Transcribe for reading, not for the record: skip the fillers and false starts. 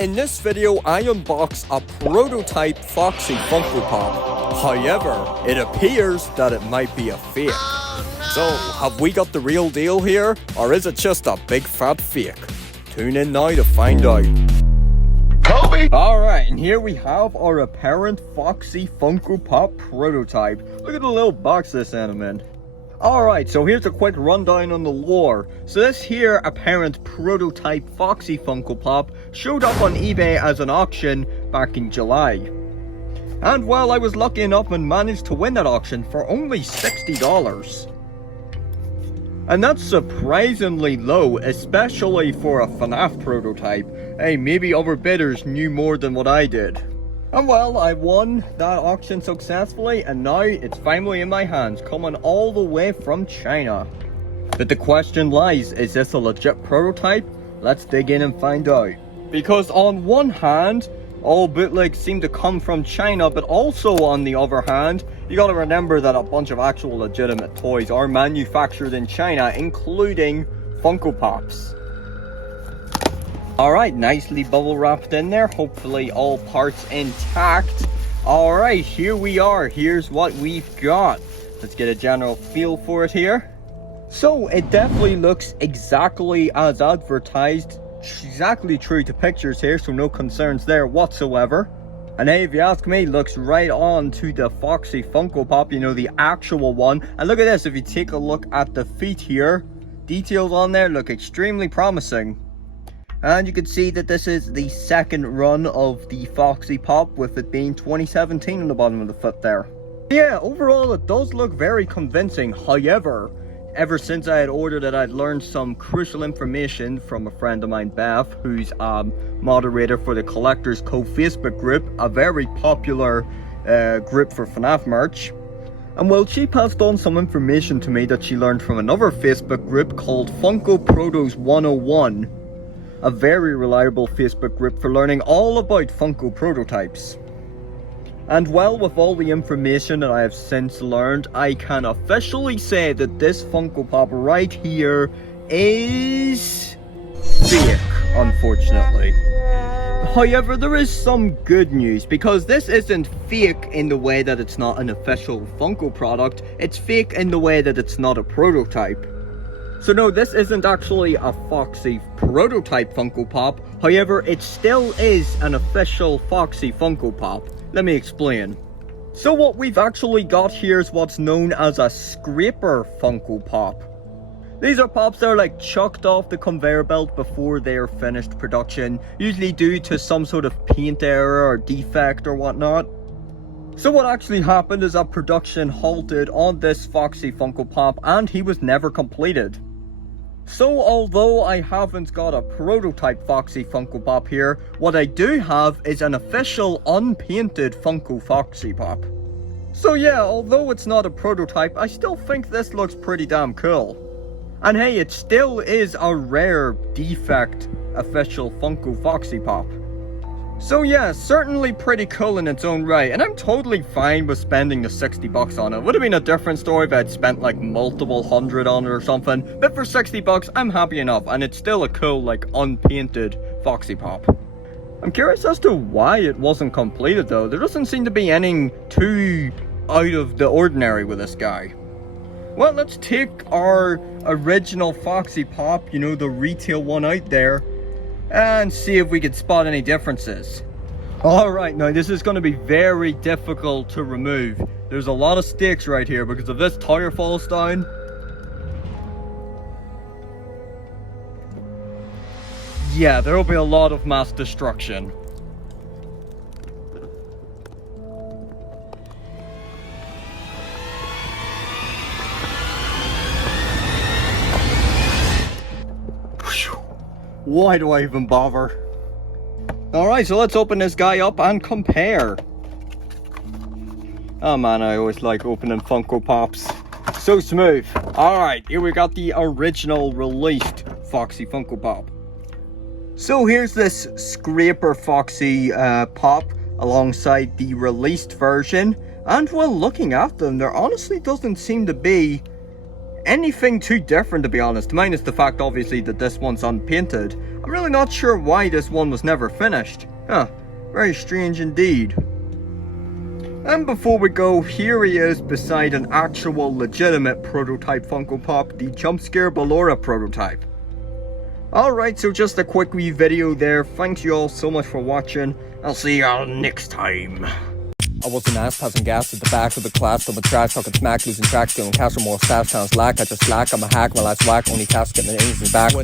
In this video, I unbox a prototype Foxy Funko Pop. However, it appears that it might be a fake. So, have we got the real deal here, or is it just a big fat fake? Tune in now to find out. Alright, and here we have our apparent Foxy Funko Pop prototype. Look at the little box this in, man. Alright, so here's a quick rundown on the lore. So this here apparent prototype Foxy Funko Pop showed up on eBay as an auction back in July. And well, I was lucky enough and managed to win that auction for only $60. And that's surprisingly low, especially for a FNAF prototype. Hey, maybe other bidders knew more than what I did. And well, I won that auction successfully, and now it's finally in my hands, coming all the way from China. But the question lies, is this a legit prototype? Let's dig in and find out. Because on one hand, all bootlegs seem to come from China, but also on the other hand, you gotta remember that a bunch of actual legitimate toys are manufactured in China, including Funko Pops. Alright, nicely bubble wrapped in there, hopefully all parts intact. Alright, here we are, here's what we've got. Let's get a general feel for it here. So, it definitely looks exactly as advertised, exactly true to pictures here, so no concerns there whatsoever. And hey, if you ask me, looks right on to the Foxy Funko Pop, you know, the actual one. And look at this, if you take a look at the feet here, details on there look extremely promising. And you can see that this is the second run of the Foxy Pop, with it being 2017 on the bottom of the foot there. Yeah, overall it does look very convincing. However, ever since I had ordered it, I'd learned some crucial information from a friend of mine, Beth, who's moderator for the Collectors Cove Facebook group, a very popular group for FNAF merch. And well, she passed on some information to me that she learned from another Facebook group called Funko Protos 101. A very reliable Facebook group for learning all about Funko prototypes. And well, with all the information that I have since learned, I can officially say that this Funko Pop right here is fake, unfortunately. However, there is some good news, because this isn't fake in the way that it's not an official Funko product, it's fake in the way that it's not a prototype. So no, this isn't actually a Foxy prototype Funko Pop, however, it still is an official Foxy Funko Pop. Let me explain. So what we've actually got here is what's known as a scraper Funko Pop. These are pops that are like chucked off the conveyor belt before they're finished production, usually due to some sort of paint error or defect or whatnot. So what actually happened is that production halted on this Foxy Funko Pop and he was never completed. So although I haven't got a prototype Foxy Funko Pop here, what I do have is an official unpainted Funko Foxy Pop. So yeah, although it's not a prototype, I still think this looks pretty damn cool. And hey, it still is a rare defect official Funko Foxy Pop. So yeah, certainly pretty cool in its own right, and I'm totally fine with spending the $60 on it. Would have been a different story if I'd spent like multiple hundred on it or something, but for $60 I'm happy enough, and it's still a cool, like, unpainted Foxy Pop. I'm curious as to why it wasn't completed though. There doesn't seem to be anything too out of the ordinary with this guy. Well, let's take our original Foxy Pop, you know, the retail one out there, and see if we can spot any differences. Alright, now this is going to be very difficult to remove. There's a lot of stakes right here, because if this tire falls down, yeah, there will be a lot of mass destruction. Why do I even bother? Alright, so let's open this guy up and compare. Oh man, I always like opening Funko Pops. So smooth. Alright, here we got the original released Foxy Funko Pop. So here's this scraper Foxy Pop alongside the released version. And while looking at them, there honestly doesn't seem to be anything too different, to be honest, minus the fact obviously that this one's unpainted. I'm really not sure why this one was never finished. Huh, very strange indeed. And before we go, here he is beside an actual legitimate prototype Funko Pop, the Jump Scare Ballora prototype. Alright, so just a quick wee video there. Thanks you all so much for watching. I'll see y'all next time. I was an ass passing gas at the back of the class, so the trash talking smack, losing track, stealing cash for more stash, sounds slack, I just slack, I'm a hack, my life's whack, only cash getting the innings back.